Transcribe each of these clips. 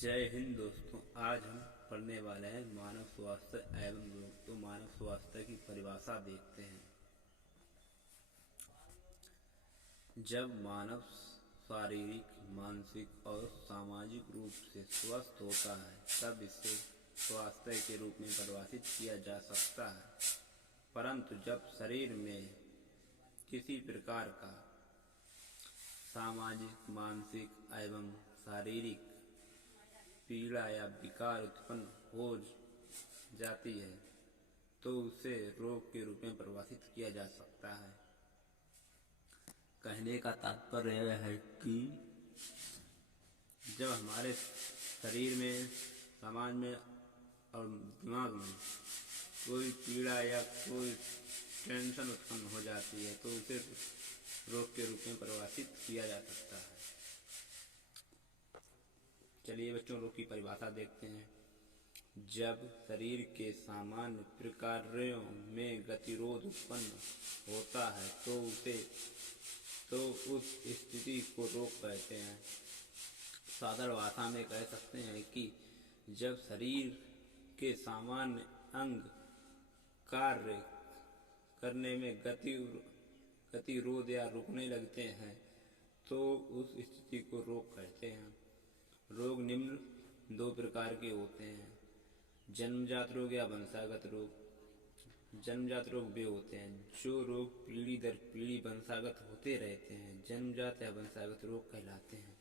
जय हिंद दोस्तों। आज हम पढ़ने वाले हैं मानव स्वास्थ्य एवं रोग। तो मानव स्वास्थ्य की परिभाषा देखते हैं। जब मानव शारीरिक, मानसिक और सामाजिक रूप से स्वस्थ होता है तब इसे स्वास्थ्य के रूप में परिभाषित किया जा सकता है। परंतु जब शरीर में किसी प्रकार का सामाजिक, मानसिक एवं शारीरिक पीड़ा या विकार उत्पन्न हो जाती है तो उसे रोग के रूप में परिभाषित किया जा सकता है। कहने का तात्पर्य यह है कि जब हमारे शरीर में, समाज में और दिमाग में कोई पीड़ा या कोई टेंशन उत्पन्न हो जाती है तो उसे रोग के रूप में परिभाषित किया जा सकता है। चलिए बच्चों, रोग की परिभाषा देखते हैं। जब शरीर के सामान्य प्रकारों में गतिरोध उत्पन्न होता है तो उस स्थिति को रोग कहते हैं। साधारण भाषा में कह सकते हैं कि जब शरीर के सामान्य अंग कार्य करने में गतिरोध या रुकने लगते हैं तो उस स्थिति को रोग कहते हैं। रोग निम्न दो प्रकार के होते हैं, जन्मजात रोग या वंशागत रोग। जन्मजात रोग वे होते हैं जो रोग पीढ़ी दर पीढ़ी वंशागत होते रहते हैं, जन्मजात या वंशागत रोग कहलाते हैं।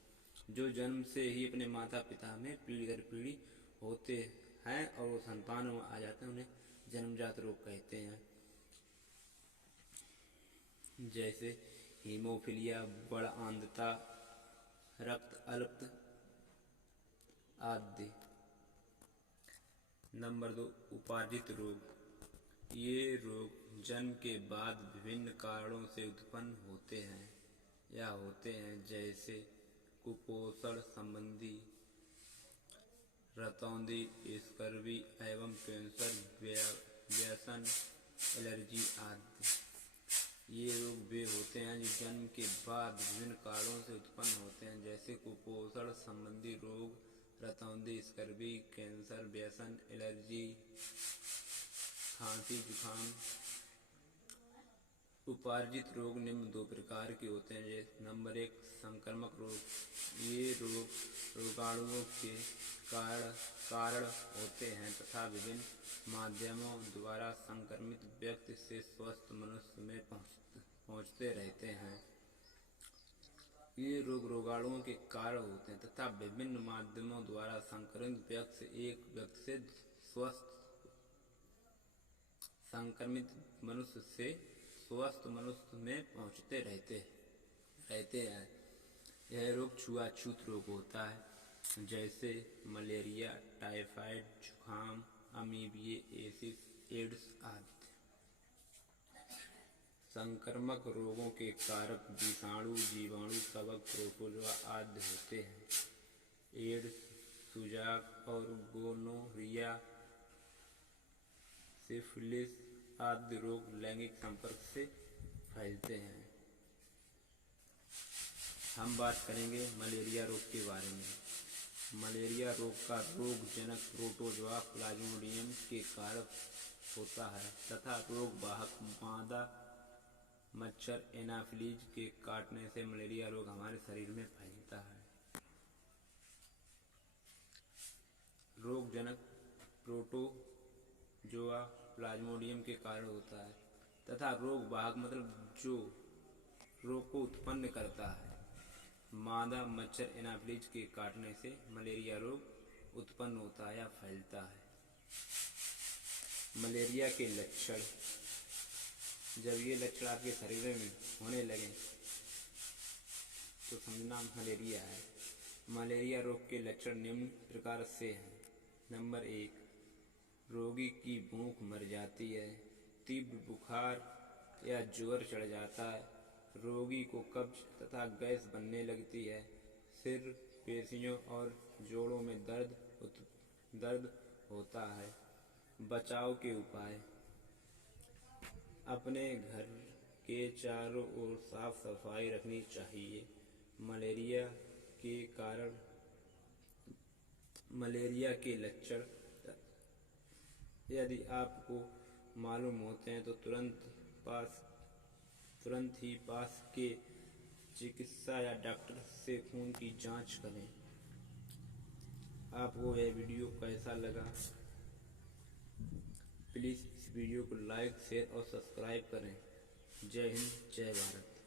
जो जन्म से ही अपने माता पिता में पीढ़ी दर पीढ़ी होते हैं और वो संतानों में आ जाते हैं, उन्हें जन्मजात रोग कहते हैं। जैसे हीमोफीलिया, बड़ आंधता, रक्त अल्प आदि। नंबर 2, उपार्जित रोग। ये रोग जन्म के बाद विभिन्न कारणों से उत्पन्न होते हैं, जैसे कुपोषण संबंधी, रतौंधी, स्कर्वी एवं कैंसर, व्यसन, एलर्जी आदि। ये रोग वे होते हैं जो जन्म के बाद विभिन्न कारणों से उत्पन्न होते हैं, जैसे कुपोषण संबंधी रोग, रतौंधी, स्कर्वी, कैंसर, व्यसन, एलर्जी, खांसी, जुखाम। उपार्जित रोग निम्न दो प्रकार के होते हैं। जैसे नंबर 1, संक्रामक रोग। ये रोग रोगाणुओं के कारण होते हैं तथा विभिन्न माध्यमों द्वारा संक्रमित व्यक्ति से स्वस्थ मनुष्य में पहुंचते रहते हैं। ये रोग रोगाणुओं के कारण होते हैं तथा विभिन्न माध्यमों द्वारा संक्रमित व्यक्ति से एक व्यक्ति से संक्रमित मनुष्य से स्वस्थ मनुष्य में पहुंचते रहते हैं। यह रोग छुआछूत रोग होता है, जैसे मलेरिया, टाइफाइड, जुखाम, अमीबिएसिस, एड्स आदि। संक्रामक रोगों के कारक विषाणु, जीवाणु, कवक, प्रोटोजोआ आदि होते हैं। एड्स, सुजाक और गोनोरिया, सिफिलिस आदि रोग लैंगिक संपर्क से फैलते हैं। हम बात करेंगे मलेरिया रोग के बारे में। मलेरिया रोग का रोगजनक प्रोटोजोआ प्लाज्मोडियम के कारण होता है तथा रोग वाहक मादा मच्छर एनाफिलीज के काटने से मलेरिया रोग हमारे शरीर में फैलता है। रोगजनक प्रोटोजोआ प्लाज्मोडियम के कारण होता है तथा रोग वाहक मतलब जो रोग को उत्पन्न करता है, मादा मच्छर एनाफिलीज के काटने से मलेरिया रोग उत्पन्न होता है या फैलता है। मलेरिया के लक्षण। जब ये लक्षण आपके शरीर में होने लगे तो समझना मलेरिया है। मलेरिया रोग के लक्षण निम्न प्रकार से हैं। नंबर 1, रोगी की भूख मर जाती है, तीव्र बुखार या ज्वर चढ़ जाता है, रोगी को कब्ज तथा गैस बनने लगती है, सिर, पेशियों और जोड़ों में दर्द होता है। बचाव के उपाय। अपने घर के चारों ओर साफ सफाई रखनी चाहिए। मलेरिया के कारण मलेरिया के लक्षण यदि आपको मालूम होते हैं तो तुरंत ही पास के चिकित्सा या डॉक्टर से खून की जांच करें। आपको यह वीडियो कैसा लगा? प्लीज़ इस वीडियो को लाइक, शेयर और सब्सक्राइब करें। जय हिंद, जय भारत।